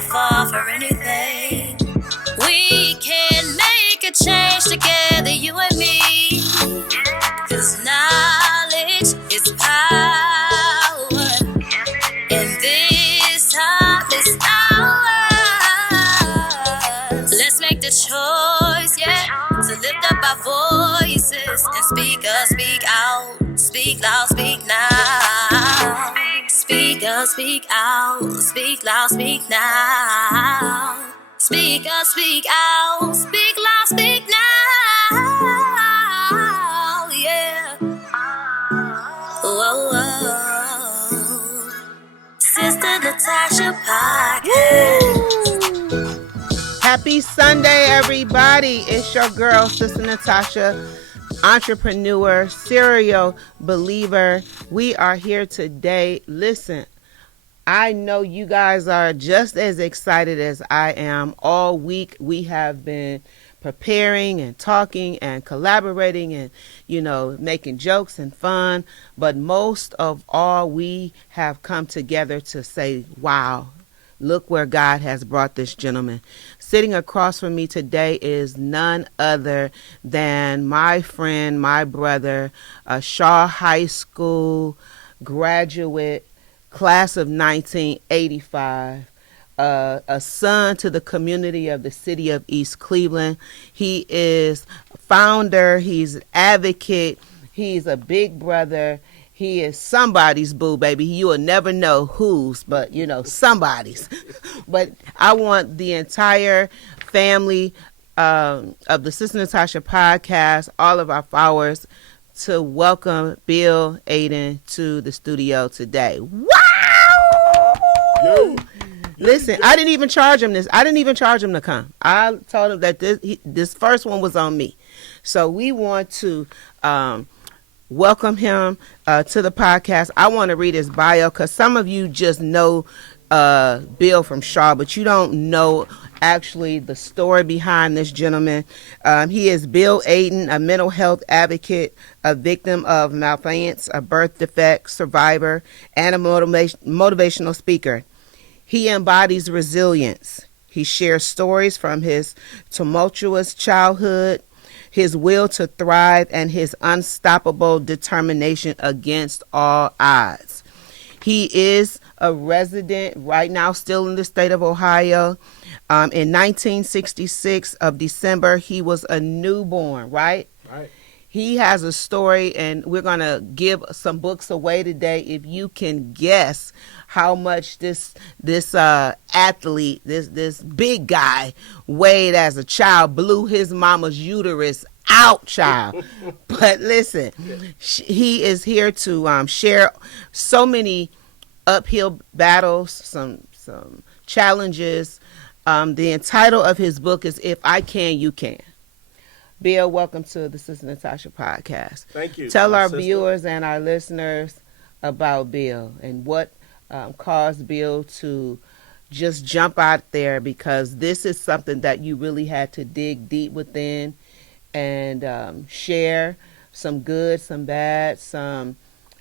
never fall for anything. We can make a change together, you and me. 'Cause knowledge is power. In this timeless hour, let's make the choice, yeah, to lift up our voices and speak up, speak out, speak loud, speak now. Speak up, speak out, speak loud, speak now. Speak up, speak out, speak loud, speak now, yeah. Whoa, whoa. Sista Natasha podcast. Happy Sunday, everybody. It's your girl, Sista Natasha, entrepreneur, serial believer. We are here today. Listen, I know you guys are just as excited as I am. All week we have been preparing and talking and collaborating and, making jokes and fun. But most of all, we have come together to say, wow, look where God has brought this gentleman. Sitting across from me today is none other than my friend, my brother, a Shaw High School graduate, class of 1985. A son to the community of the city of East Cleveland. He is founder, he's an advocate, he's a big brother. He is somebody's boo, baby. You will never know whose, but somebody's. But I want the entire family of the Sista Natasha podcast, all of our followers, to welcome Bill Aden to the studio today. Wow! Yo. Listen, I didn't even charge him this. I didn't even charge him to come. I told him that this first one was on me. So we want to welcome him to the podcast. I want to read his bio because some of you just know Bill from Shaw, but you don't know actually the story behind this gentleman. He is Bill Aden, a mental health advocate, a victim of malfeasance, a birth defect survivor, and a motivational speaker. He embodies resilience. He shares stories from his tumultuous childhood, his will to thrive, and his unstoppable determination against all odds. He is a resident right now, still in the state of Ohio. In 1966 of December, he was a newborn, right? Right. He has a story, and we're going to give some books away today. If you can guess how much this athlete, this big guy weighed as a child, blew his mama's uterus out, child. But listen, he is here to share so many uphill battles, some challenges. The title of his book is If I Can, You Can. Bill, welcome to the Sista Natasha podcast. Thank you. Tell our viewers and our listeners about Bill and what caused Bill to just jump out there, because this is something that you really had to dig deep within and share some good, some bad, some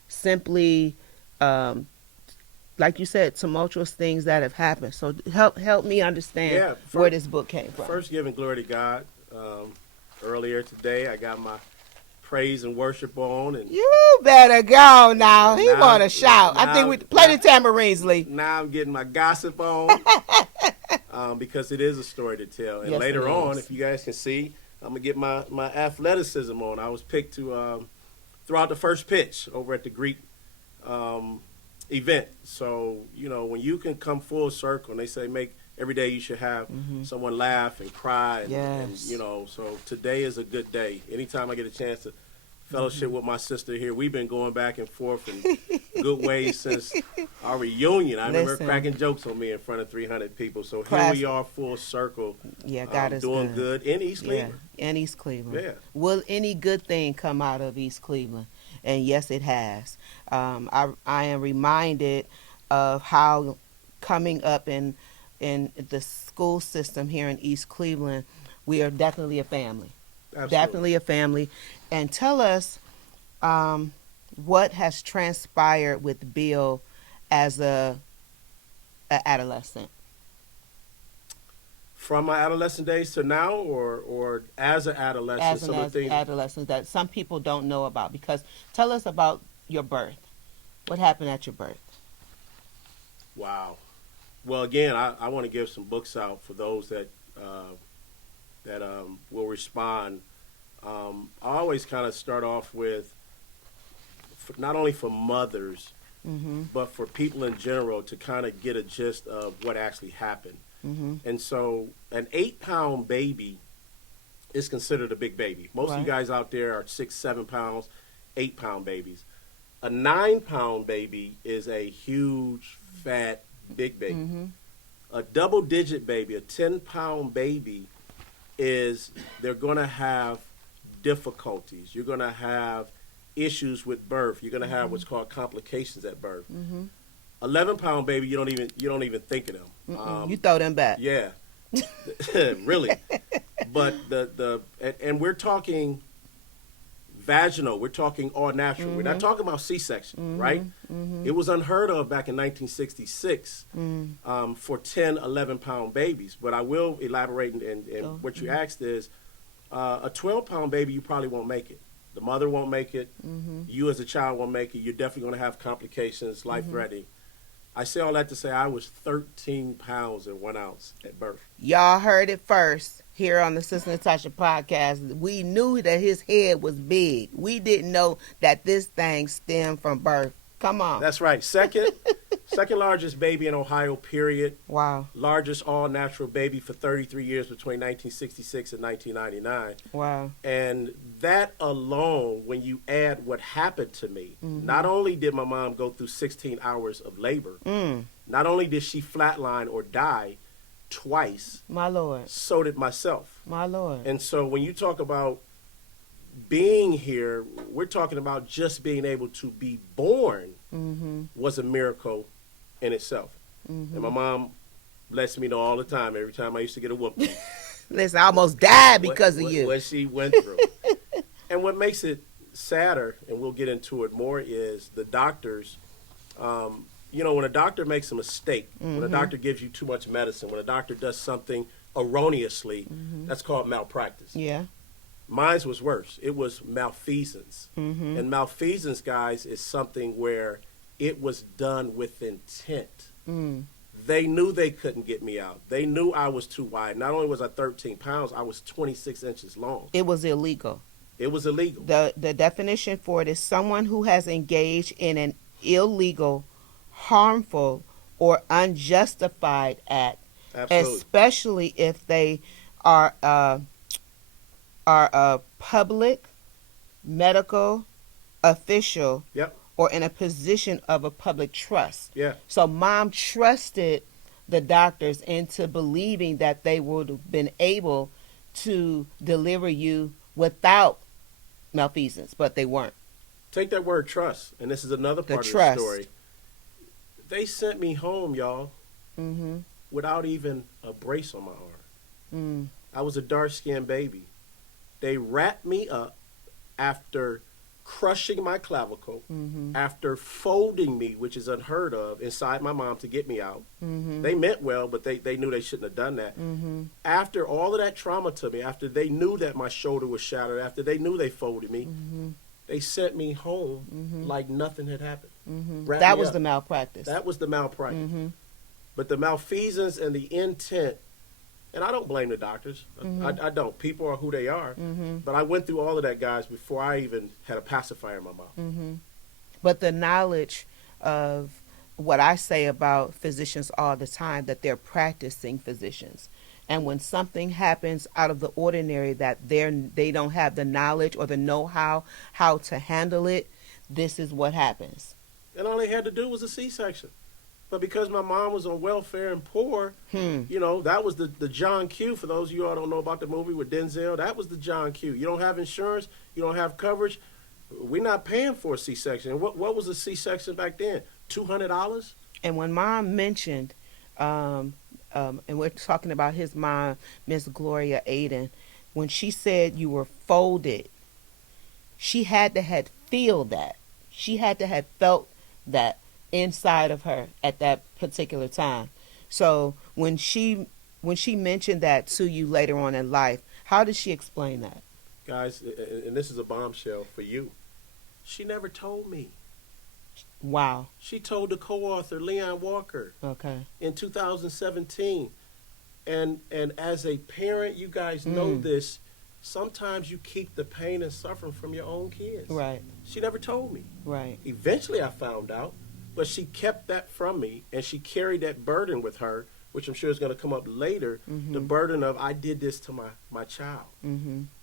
simply, like you said, tumultuous things that have happened. So help me understand where this book came from. First, giving glory to God. Earlier today, I got my praise and worship on, and you better go now. He want to shout. I think we play the tambourines, Lee. Now I'm getting my gossip on because it is a story to tell. And later on, if you guys can see, I'm gonna get my athleticism on. I was picked to throw out the first pitch over at the Greek event. So when you can come full circle, and they say every day you should have someone laugh and cry. And so today is a good day. Anytime I get a chance to fellowship with my sister here, we've been going back and forth in good ways since our reunion. I remember cracking jokes on me in front of 300 people. So here we are, full circle. Yeah, God is doing good in East Cleveland. In East Cleveland. Yeah. Will any good thing come out of East Cleveland? And yes, it has. I am reminded of how coming up in the school system here in East Cleveland, we are definitely a family. Absolutely. Definitely a family. And tell us what has transpired with Bill as a adolescent. from my adolescent days to now, or as an adolescent, As some an of the things. adolescent that some people don't know about? Because tell us about your birth. What happened at your birth? Wow. Well, again, I want to give some books out for those that will respond. I always kind of start off with not only for mothers, but for people in general to kind of get a gist of what actually happened. And so an 8-pound baby is considered a big baby. Most of you guys out there are 6, 7 pounds, 8-pound babies. A 9-pound baby is a huge, fat, big baby. A double-digit baby, a 10-pound baby, they're going to have difficulties. You're going to have issues with birth. You're going to have what's called complications at birth. 11-pound baby, you don't even think of them. You throw them back. Yeah, really. But and we're talking vaginal. We're talking all natural. We're not talking about C-section, right? It was unheard of back in 1966 for 10, 11-pound babies. But I will elaborate, and what you asked is a 12-pound baby, you probably won't make it. The mother won't make it. You as a child won't make it. You're definitely going to have complications, life-threatening. I say all that to say I was 13 pounds and 1 ounce at birth. Y'all heard it first here on the Sista Natasha podcast. We knew that his head was big. We didn't know that this thing stemmed from birth. Come on. That's right. Second largest baby in Ohio, period. Wow. Largest all-natural baby for 33 years between 1966 and 1999. Wow. And that alone, when you add what happened to me, not only did my mom go through 16 hours of labor, not only did she flatline or die twice, my Lord, so did myself. My Lord. And so when you talk about being here, we're talking about just being able to be born was a miracle in itself. And my mom lets me know all the time, every time I used to get a whooping. Listen, I almost died because of you. What she went through. And what makes it sadder, and we'll get into it more, is the doctors. When a doctor makes a mistake, when a doctor gives you too much medicine, when a doctor does something erroneously, that's called malpractice. Yeah. Mine was worse. It was malfeasance. And malfeasance, guys, is something where it was done with intent. They knew they couldn't get me out. They knew I was too wide. Not only was I 13 pounds, I was 26 inches long. It was illegal. It was illegal. The definition for it is someone who has engaged in an illegal, harmful, or unjustified act, Absolutely. Especially if they are a public, medical official, or in a position of a public trust. Yeah. So mom trusted the doctors into believing that they would have been able to deliver you without malfeasance, but they weren't. Take that word trust, and this is another part of the story. They sent me home, y'all, without even a brace on my arm. I was a dark-skinned baby. They wrapped me up after crushing my clavicle, after folding me, which is unheard of, inside my mom to get me out. They meant well, but they knew they shouldn't have done that. After all of that trauma to me, after they knew that my shoulder was shattered, after they knew they folded me, they sent me home like nothing had happened. That was the malpractice. That was the malpractice. But the malfeasance and the intent, and I don't blame the doctors. I don't. People are who they are. But I went through all of that, guys, before I even had a pacifier in my mouth. But the knowledge of what I say about physicians all the time, that they're practicing physicians. And when something happens out of the ordinary that they don't have the knowledge or the know-how how to handle it, this is what happens. And all they had to do was a C-section. But because my mom was on welfare and poor, that was the John Q. For those of you who don't know about the movie with Denzel, that was the John Q. You don't have insurance, you don't have coverage, we're not paying for a C-section. And what was a C-section back then? $200? And when mom mentioned, and we're talking about his mom, Miss Gloria Aden, when she said you were folded, she had to have feel that. She had to have felt that inside of her at that particular time. So when she when she mentioned that to you later on in life, how did she explain that? Guys, and this is a bombshell for you. She never told me. Wow. She told the co-author, Leon Walker, Okay. in 2017. And as a parent, you guys know this. Sometimes you keep the pain and suffering from your own kids. Right. She never told me. Right. Eventually I found out, but she kept that from me, and she carried that burden with her, which I'm sure is going to come up later, the burden of, I did this to my child.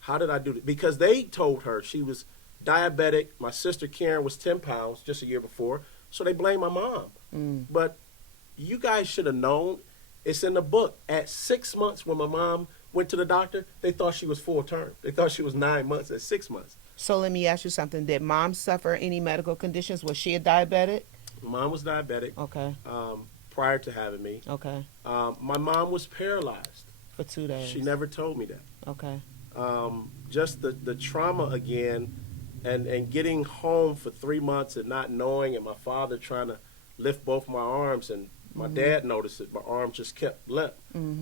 How did I do it? Because they told her she was diabetic. My sister Karen was 10 pounds just a year before, so they blamed my mom. But you guys should have known. It's in the book. At 6 months, when my mom went to the doctor, they thought she was full term. They thought she was 9 months at 6 months. So let me ask you something. Did mom suffer any medical conditions? Was she a diabetic? Mom was diabetic. Okay. Prior to having me. Okay. My mom was paralyzed. For 2 days. She never told me that. Okay. Just the trauma again, and getting home for 3 months and not knowing, and my father trying to lift both my arms, and my dad noticed that my arm just kept limp.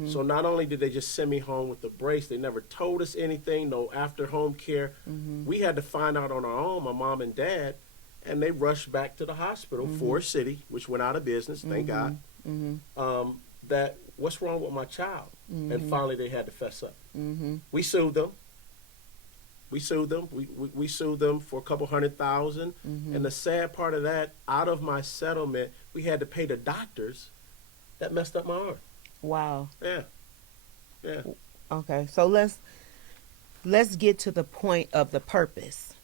So not only did they just send me home with the brace, they never told us anything, no after home care. We had to find out on our own, my mom and dad, and they rushed back to the hospital, Forest City, which went out of business, thank God, that what's wrong with my child? And finally they had to fess up. We sued them. We sued them. We sued them for a couple $100,000. And the sad part of that, out of my settlement, we had to pay the doctors that messed up my arm. Wow. Yeah. Yeah. Okay. So let's get to the point of the purpose,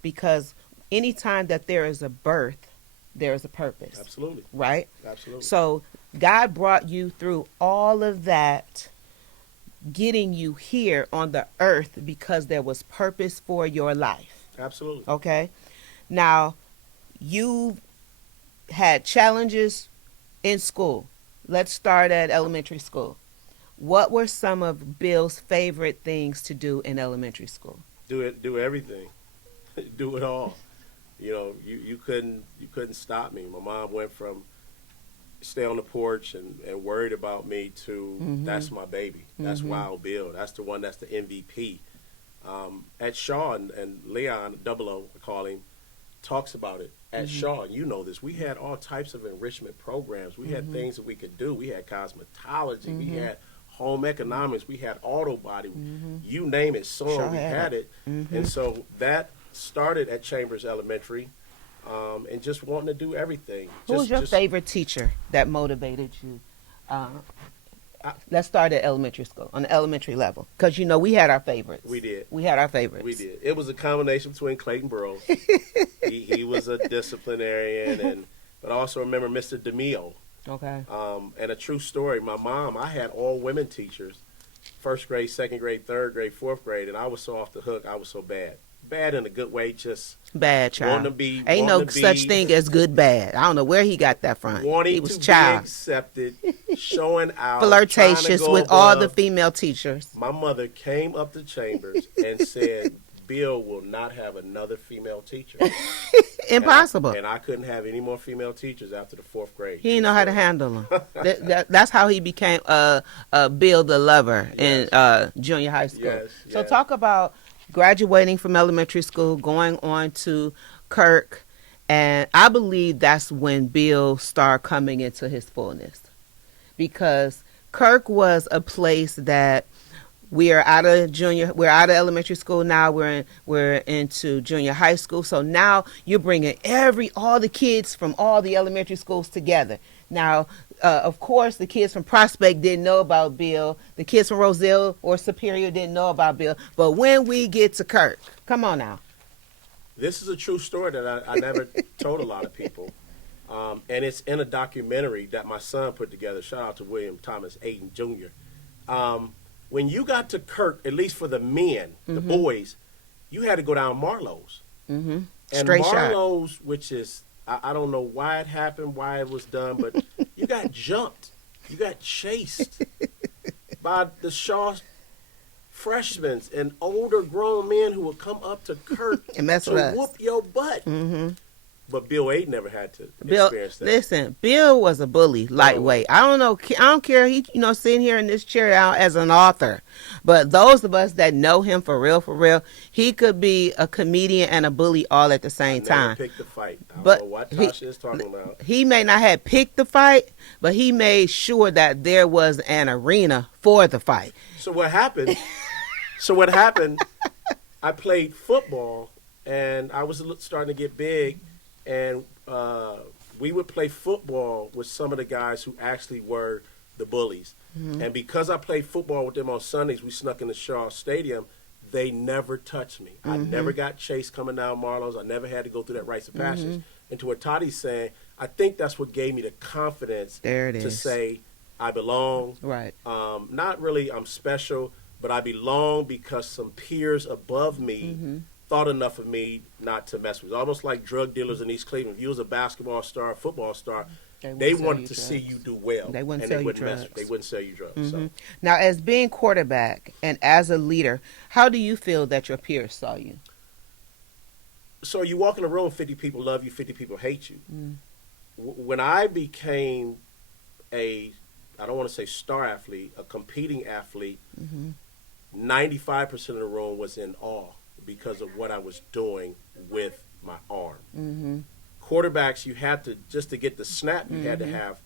because anytime that there is a birth, there is a purpose. Absolutely. Right? Absolutely. So God brought you through all of that, getting you here on the earth because there was purpose for your life. Absolutely. Okay? Now, you had challenges in school. Let's start at elementary school. What were some of Bill's favorite things to do in elementary school? Do everything. Do it all. You know, you couldn't stop me. My mom went from stay on the porch and worried about me to that's my baby. That's Wild Bill. That's the one that's the MVP. At Shaw, and Leon, Double O, I call him, talks about it. At Shaw, you know this, we had all types of enrichment programs. We had things that we could do. We had cosmetology. We had home economics. We had auto body. You name it, sewing, we had it. And so that started at Chambers Elementary. And just wanting to do everything. Who was your favorite teacher that motivated you? Let's start at elementary school, on the elementary level. Because, you know, we had our favorites. We did. We had our favorites. We did. It was a combination between Clayton Burrows. he was a disciplinarian, but I also remember Mr. DeMille. Okay. And a true story, my mom, I had all women teachers, first grade, second grade, third grade, fourth grade, and I was so off the hook. I was so bad. Bad in a good way, just bad child. Ain't no wanting to such thing as good bad. I don't know where he got that from. He was to child. be accepted, showing out, flirtatious with all the female teachers. My mother came up to Chambers and said, Bill will not have another female teacher. Impossible. And I couldn't have any more female teachers after the fourth grade. He didn't know how to handle them. That's how he became Bill the lover in junior high school. Yes, So yes. talk about graduating from elementary school, going on to Kirk, and I believe that's when Bill started coming into his fullness, because Kirk was a place that we're out of elementary school now. We're into junior high school. So now you're bringing all the kids from all the elementary schools together. Now, of course, the kids from Prospect didn't know about Bill. The kids from Roselle or Superior didn't know about Bill. But when we get to Kirk, come on now. This is a true story that I never told a lot of people. And it's in a documentary that my son put together. Shout out to William Thomas Aden Jr. When you got to Kirk, at least for the men, the boys, you had to go down Marlowe's. And Straight Marlowe's, shot. which is, I don't know why it happened, why it was done, but you got jumped. You got chased by the Shaw freshmen and older grown men who would come up to Kirk And mess to with us. whoop your butt. But Bill Aden never had to Bill, experience that. listen, Bill was a bully, lightweight. I don't know. I don't care. He, sitting here in this chair out as an author, but those of us that know him for real, he could be a comedian and a bully all at the same time. Picked the fight. I but don't know what Tasha is talking about. He may not have picked the fight, but he made sure that there was an arena for the fight. So what happened? I played football, and I was starting to get big. And we would play football with some of the guys who actually were the bullies. Mm-hmm. And because I played football with them on Sundays, we snuck into Shaw Stadium. They never touched me. Mm-hmm. I never got chased coming down Marlowe's. I never had to go through that rites of passage. Mm-hmm. And to what Toddy's saying, I think that's what gave me the confidence to say I belong. Right. Not really I'm special, but I belong because some peers above me thought enough of me not to mess with. Almost like drug dealers in East Cleveland. If you was a basketball star, football star, they wanted to see you do well. They wouldn't sell you drugs. They wouldn't sell you drugs. Mm-hmm. So. Now, as being quarterback and as a leader, how do you feel that your peers saw you? So you walk in a room, 50 people love you, 50 people hate you. Mm. When I became I don't want to say star athlete, a competing athlete, 95% of the room was in awe because of what I was doing with my arm. Mm-hmm. Quarterbacks, you had to, just to get the snap, you had to have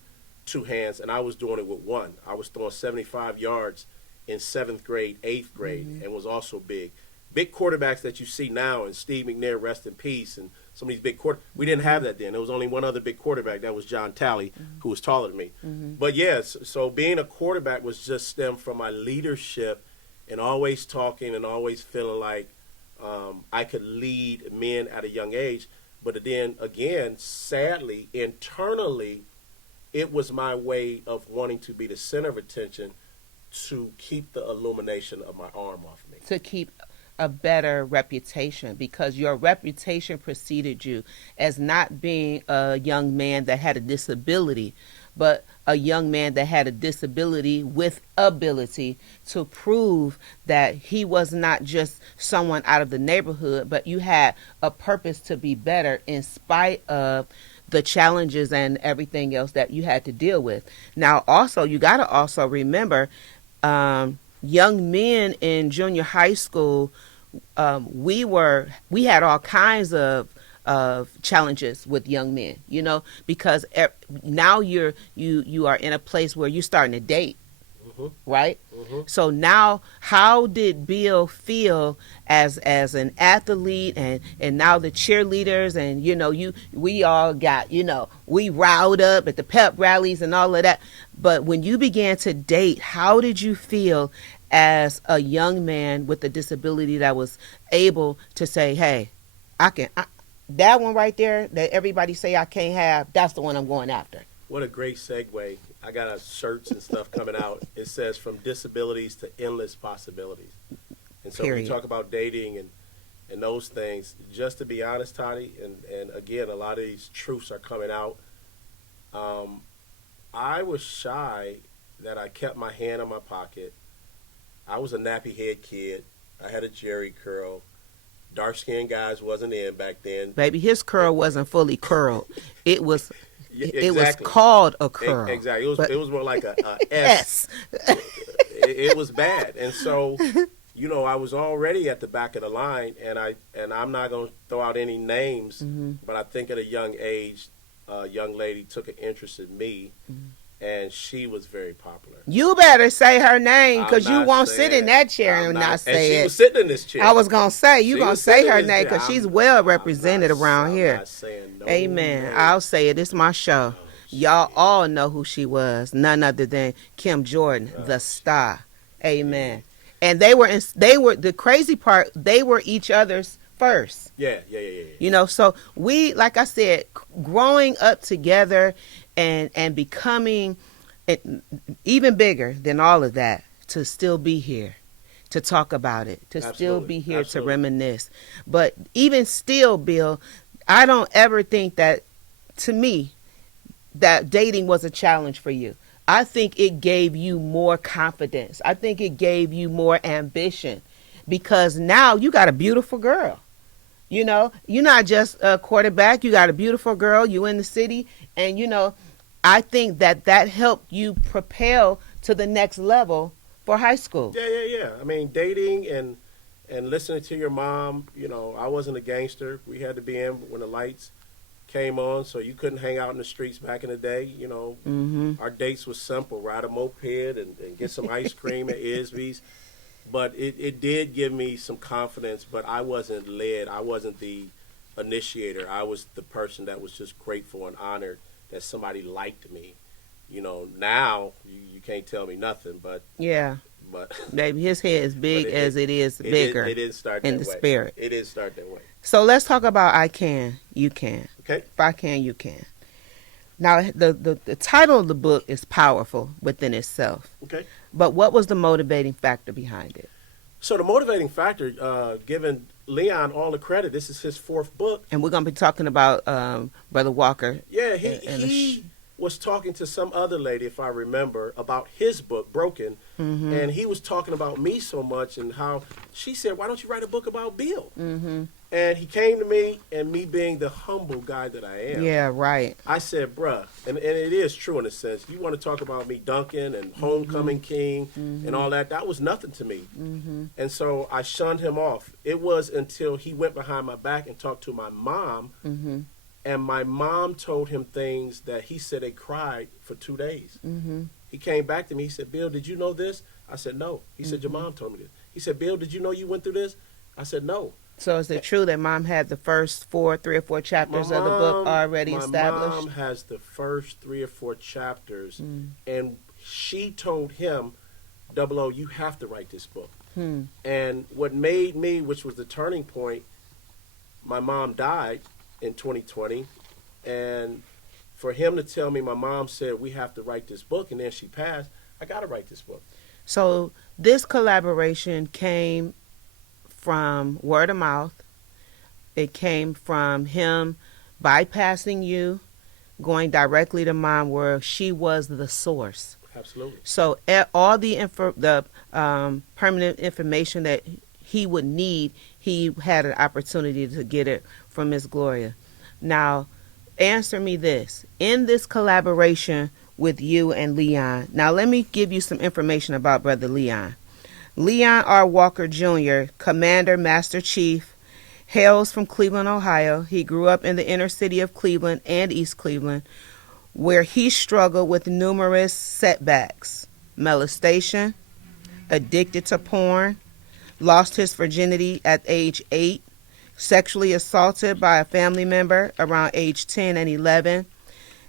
two hands, and I was doing it with one. I was throwing 75 yards in 7th grade, 8th grade, and was also big. Big quarterbacks that you see now, and Steve McNair, rest in peace, and some of these big we didn't have that then. There was only one other big quarterback. That was John Talley, who was taller than me. But yes, so being a quarterback was just stemmed from my leadership and always talking and always feeling like I could lead men at a young age. But then, again, sadly, internally, it was my way of wanting to be the center of attention to keep the illumination of my arm off me. To keep a better reputation, because your reputation preceded you as not being a young man that had a disability, but a young man that had a disability with ability to prove that he was not just someone out of the neighborhood, but you had a purpose to be better in spite of the challenges and everything else that you had to deal with. Now, also, you got to also remember, young men in junior high school, we had all kinds of challenges with young men, because now you are in a place where you're starting to date, right? So now, how did Bill feel as an athlete, and now the cheerleaders, and we all got, we riled up at the pep rallies and all of that. But when you began to date, how did you feel as a young man with a disability that was able to say, hey, that one right there that everybody say I can't have, that's the one I'm going after? What a great segue. I got shirts and stuff coming out. It says from disabilities to endless possibilities. And so when we talk about dating and those things, just to be honest, Toddy, and again, a lot of these truths are coming out. I was shy that I kept my hand in my pocket. I was a nappy head kid. I had a jerry curl. Dark-skinned guys wasn't in back then. Baby, his curl wasn't fully curled. It was it was called a curl. Exactly. It was more like a S. It was bad. And so, I was already at the back of the line, and I'm not going to throw out any names, but I think at a young age, a young lady took an interest in me. And she was very popular. You better say her name, because you won't sit in that chair and not say it. She was sitting in this chair. I was going to say, you're going to say her name, because she's well represented around here. I'm not saying no. Amen. Name. I'll say it. It's my show. Y'all all know who she was. None other than Kim Jordan, the star. Amen. And they were the crazy part, they were each other's first. Yeah. So we, like I said, growing up together and becoming even bigger than all of that, to still be here, to talk about it, to still be here to reminisce. But even still, Bill, I don't ever think that, to me, that dating was a challenge for you. I think it gave you more confidence. I think it gave you more ambition, because now you got a beautiful girl. You know, you're not just a quarterback. You got a beautiful girl. You in the city, and I think that helped you propel to the next level for high school. Yeah. I mean, dating and listening to your mom. I wasn't a gangster. We had to be in when the lights came on, so you couldn't hang out in the streets back in the day. Our dates was simple: ride a moped and get some ice cream at Isby's. But it did give me some confidence. But I wasn't led. I wasn't the initiator. I was the person that was just grateful and honored that somebody liked me. Now you can't tell me nothing. But yeah, but baby, his head is big as it is bigger. It didn't start in that the way. spirit. It didn't start that way. So let's talk about I Can, You Can. Okay. If I Can, You Can. Now, the title of the book is powerful within itself. Okay. But what was the motivating factor behind it? So the motivating factor, giving Leon all the credit, this is his 4th book. And we're going to be talking about Brother Walker. Yeah, he was talking to some other lady, if I remember, about his book, Broken. Mm-hmm. And he was talking about me so much and how she said, why don't you write a book about Bill? Mm-hmm. And he came to me, and me being the humble guy that I am. Yeah, right. I said, bruh, and it is true in a sense. You want to talk about me dunking and homecoming king and all that. That was nothing to me. Mm-hmm. And so I shunned him off. It was until he went behind my back and talked to my mom. Mm-hmm. And my mom told him things that he said they cried for 2 days. Mm-hmm. He came back to me. He said, Bill, did you know this? I said, no. He said, your mom told me this. He said, Bill, did you know you went through this? I said, no. So is it true that Mom had the first 3 or 4 chapters of the book already established? My mom has the first 3 or 4 chapters, and she told him, Double O, you have to write this book. And what made me, which was the turning point, my mom died in 2020, and for him to tell me, my mom said, we have to write this book, and then she passed, I got to write this book. So this collaboration came from word of mouth. It came from him bypassing you, going directly to Mom where she was the source. Absolutely. So all the permanent information that he would need, he had an opportunity to get it from Miss Gloria. Now, answer me this. In this collaboration with you and Leon, now let me give you some information about Brother Leon. Leon R. Walker Jr., Commander Master Chief, hails from Cleveland, Ohio. He grew up in the inner city of Cleveland and East Cleveland, where he struggled with numerous setbacks: molestation, addicted to porn, lost his virginity at age 8, sexually assaulted by a family member around age 10 and 11.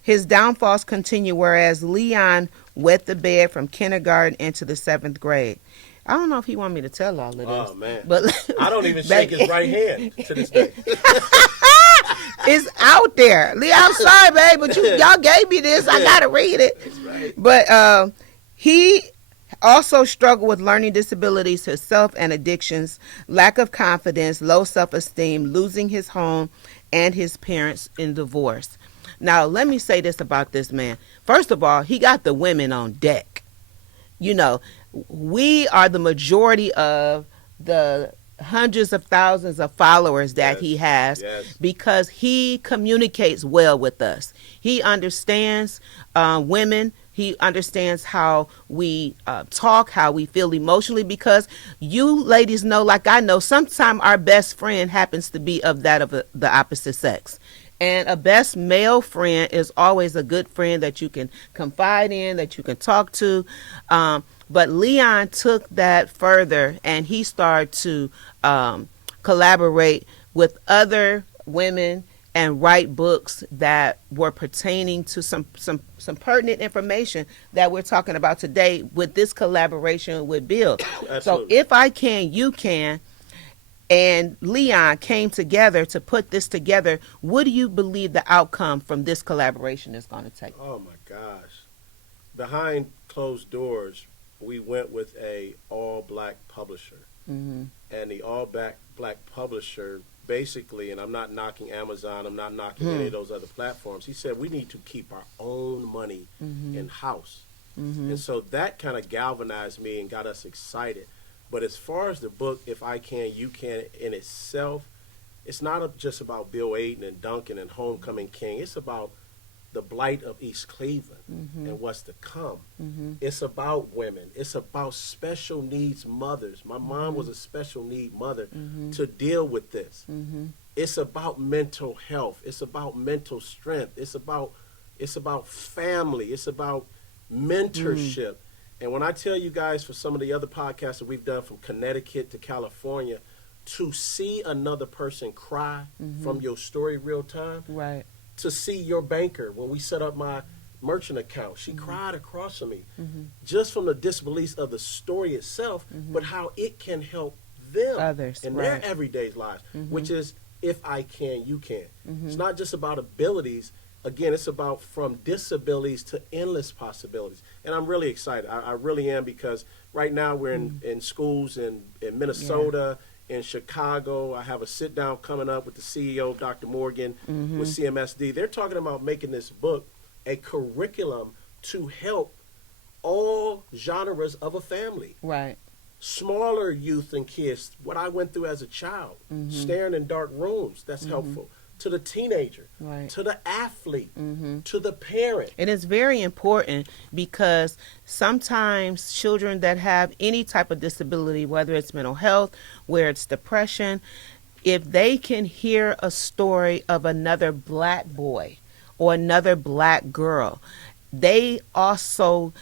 His downfalls continue, whereas Leon wet the bed from kindergarten into the 7th grade. I don't know if he want me to tell all of this. Oh, man. But I don't even shake his right hand to this day. It's out there. Lee, I'm sorry, babe, but y'all gave me this. I got to read it. That's right. But he also struggled with learning disabilities himself and addictions, lack of confidence, low self-esteem, losing his home, and his parents in divorce. Now, let me say this about this man. First of all, he got the women on deck. We are the majority of the hundreds of thousands of followers that he has because he communicates well with us. He understands women. He understands how we talk, how we feel emotionally, because you ladies know, like I know, sometimes our best friend happens to be of the opposite sex. And a best male friend is always a good friend that you can confide in, that you can talk to. But Leon took that further, and he started to collaborate with other women and write books that were pertaining to some pertinent information that we're talking about today with this collaboration with Bill. So If I Can, You Can, and Leon came together to put this together, what do you believe the outcome from this collaboration is going to take? Oh, my gosh. Behind closed doors, we went with a all-black publisher. Mm-hmm. And the all-black publisher basically, and I'm not knocking Amazon, I'm not knocking any of those other platforms, he said we need to keep our own money in-house. Mm-hmm. And so that kind of galvanized me and got us excited. But as far as the book, If I Can, You Can, in itself, it's not just about Bill Aden and Duncan and Homecoming King. It's about the blight of East Cleveland and what's to come. It's about women. It's about special needs mothers. My mom was a special need mother to deal with this. It's about mental health. It's about mental strength. It's about family. It's about mentorship. And when I tell you guys, for some of the other podcasts that we've done from Connecticut to California, to see another person cry from your story real time, Right. to see your banker, when we set up my merchant account, she cried across from me, just from the disbelief of the story itself, but how it can help them Others, in right. their everyday lives, which is, if I can, you can. It's not just about abilities. Again, it's about from disabilities to endless possibilities. And I'm really excited. I really am, because right now we're in schools in Minnesota, in Chicago. I have a sit down coming up with the CEO, Dr. Morgan, with CMSD. They're talking about making this book a curriculum to help all genres of a family. Right. Smaller youth and kids, what I went through as a child, staring in dark rooms, that's helpful. To the teenager, Right. to the athlete, to the parent. And it's very important, because sometimes children that have any type of disability, whether it's mental health, where it's depression, if they can hear a story of another black boy or another black girl, they also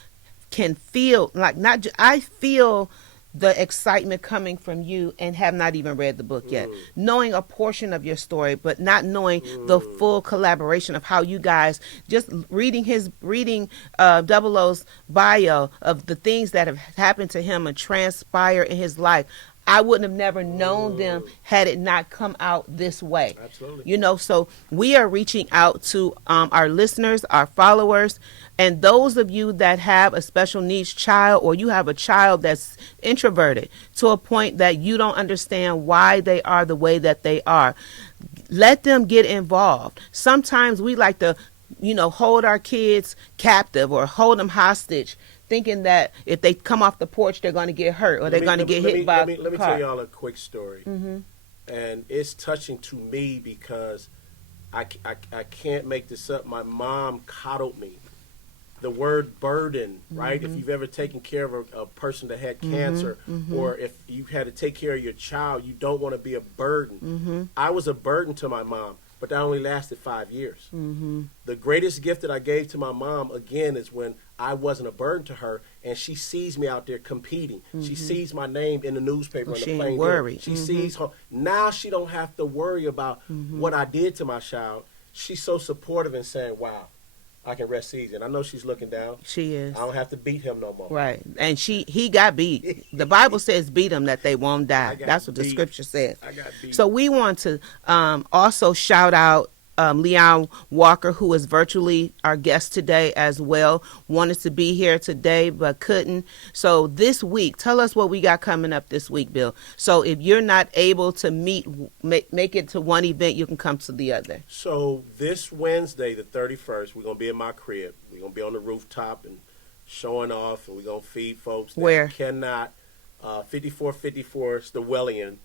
can feel like, I feel the excitement coming from you, and have not even read the book yet, knowing a portion of your story, but not knowing the full collaboration of how you guys, just reading Double O's bio of the things that have happened to him and transpire in his life. I wouldn't have never known them had it not come out this way. Absolutely. So we are reaching out to our listeners, our followers, and those of you that have a special needs child, or you have a child that's introverted to a point that you don't understand why they are the way that they are. Let them get involved. Sometimes we like to, hold our kids captive or hold them hostage, thinking that if they come off the porch, they're going to get hurt, or they're going to get hit by a car. Let me tell y'all a quick story. And it's touching to me, because I can't make this up. My mom coddled me. The word burden, right? If you've ever taken care of a person that had cancer, or if you had to take care of your child, you don't want to be a burden. I was a burden to my mom, but that only lasted 5 years. The greatest gift that I gave to my mom, again, is when I wasn't a burden to her, and she sees me out there competing. She sees my name in the newspaper, She on the ain't plane. worried. She sees her. Now she don't have to worry about what I did to my child. She's so supportive and saying, wow, I can rest easy. And I know she's looking down. She is. I don't have to beat him no more. Right. And he got beat. The Bible says beat them that they won't die. That's what the scripture says. I got beat. So we want to also shout out Leon Walker, who is virtually our guest today as well. Wanted to be here today, but couldn't. So this week, tell us what we got coming up this week, Bill. So if you're not able to make it to one event, you can come to the other. So this Wednesday, the 31st, we're going to be in my crib. We're going to be on the rooftop and showing off, and we're going to feed folks that Where? cannot. 5454 is the Wellian,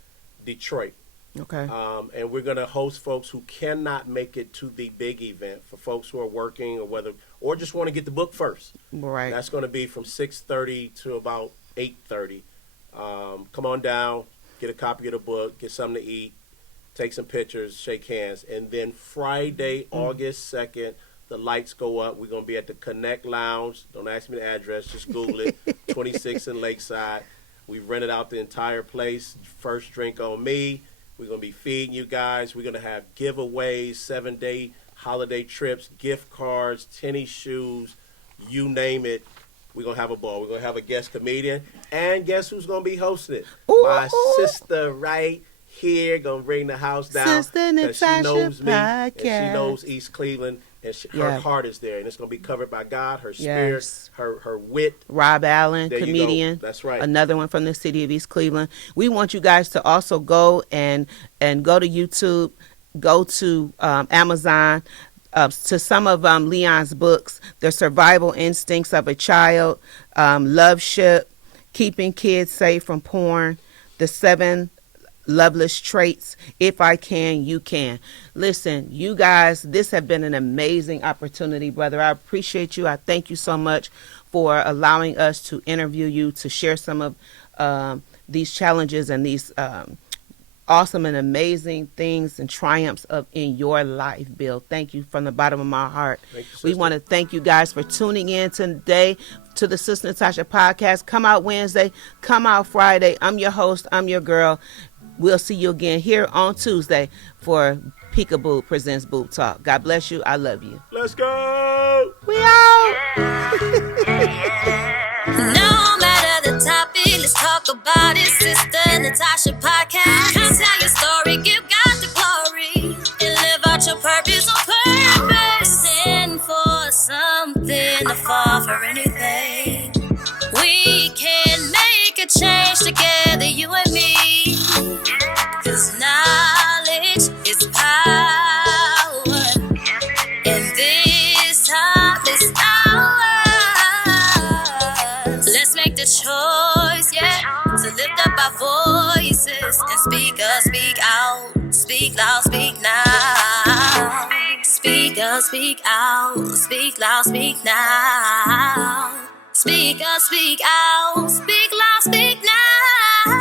Detroit. Okay. And we're going to host folks who cannot make it to the big event, for folks who are working or just want to get the book first. Right. That's going to be from 6:30 to about 8:30. Come on down, get a copy of the book, get something to eat, take some pictures, shake hands. And then Friday, August 2nd, the lights go up. We're going to be at the Connect Lounge. Don't ask me the address, just Google it. 26 in Lakeside. We've rented out the entire place. First drink on me. We're going to be feeding you guys. We're going to have giveaways, 7-day holiday trips, gift cards, tennis shoes, you name it. We're going to have a ball. We're going to have a guest comedian. And guess who's going to be hosting it? Ooh, my sister right here, going to bring the house down. Sista Natasha she knows me, and she podcast. knows East Cleveland, and her Yeah. heart is there. And it's going to be covered by God, her spirit, Yes. her wit. Rob Allen, There you go. comedian. That's right. Another one from the city of East Cleveland. We want you guys to also go and go to YouTube, go to Amazon, to some of Leon's books, The Survival Instincts of a Child, Love Ship, Keeping Kids Safe from Porn, The 7 loveless traits. If I can, you can. Listen, you guys, this has been an amazing opportunity, brother. I appreciate you. I thank you so much for allowing us to interview you, to share some of these challenges and these awesome and amazing things and triumphs of in your life, Bill. Thank you from the bottom of my heart. We want to thank you guys for tuning in today to the Sista Natasha podcast. Come out Wednesday, come out Friday. I'm your host, I'm your girl. We'll see you again here on Tuesday for Peekaboo Presents Boob Talk. God bless you. I love you. Let's go. We out. No matter the topic, let's talk about it. Sista Natasha podcast. Come tell your story, give God the glory, and live out your purpose on purpose. Stand for something, to fall for anything. We can make a change together, you and me. 'Cause knowledge is power, and this time is ours. Let's make the choice, yeah, to lift up our voices and speak up, speak out, speak loud, speak now. Speak up, speak out, speak loud, speak now. Speak up, speak out, speak loud, speak now.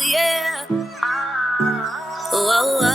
Yeah. Whoa, whoa.